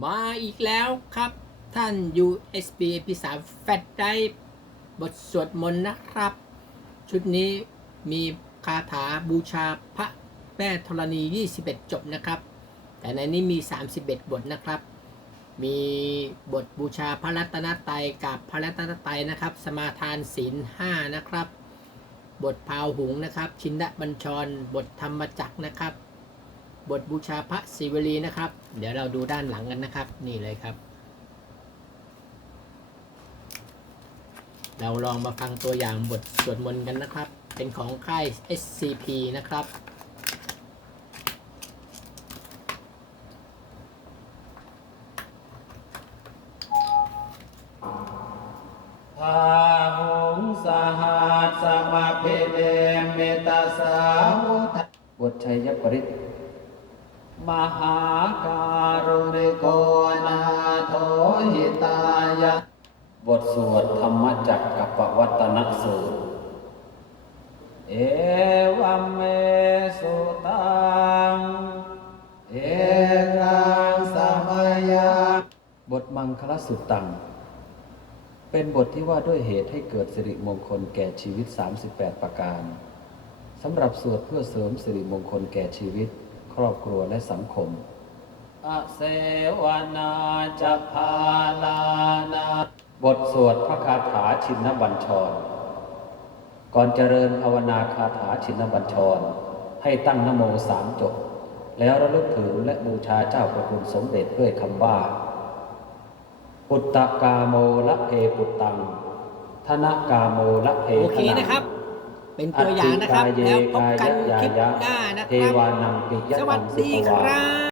มาอีกแล้วครับ ท่าน USB MP3 แฟลชไดร์บทสวดมนต์นะครับ ชุดนี้มีคาถาบูชาพระแม่ธรณี 21 จบนะครับ แต่ในนี้มี 31 บทนะครับ มีบทบูชาพระรัตนตรัยกับพระรัตนตรัยนะครับ สมาทานศีล5นะครับ บทพาวหุงนะครับ ชินดบัญชร บทธรรมจักรนะครับ บทบูชาพระศิวลีนะครับ เดี๋ยวเราดูด้านหลังกันนะครับ นี่เลยครับ เราลองมาฟังตัวอย่างบทสวดมนต์กันนะครับ เป็นของค่าย SCP นะครับพาหุงสหัสสมาเพเดเมตาสามุทบทชัยปริต มหาการุณิโกนาโทหิตายะ บทสวดธรรมจักรกับปวัตนสูตร เอวัมเมสุตัง เอกังสมัยาบทมังคลสุตตัง เป็นบทที่ว่าด้วยเหตุให้เกิดสิริมงคลแก่ชีวิต 38 ประการสำหรับสวดเพื่อเสริมสิริมงคลแก่ชีวิต ครอบครัวและสังคมอเสวนาจะพาลานาบทสวดพระคาถาชินบัญชร ก่อนเจริญภาวนาคาถาชินบัญชร ให้ตั้งนโมสามจบ แล้วระลึกถึงและบูชาเจ้าประคุณสมเด็จด้วยคำว่า ปุตตะกาโมละเพปุตตังธนกาโมละเพโอเคธนังนะครับ เป็นตัวอย่างนะครับอัตติแล้วพบกายกันเยคลิปกายะหน้านะเทครับวานังปิยสวัตัสงสุดีตควารับ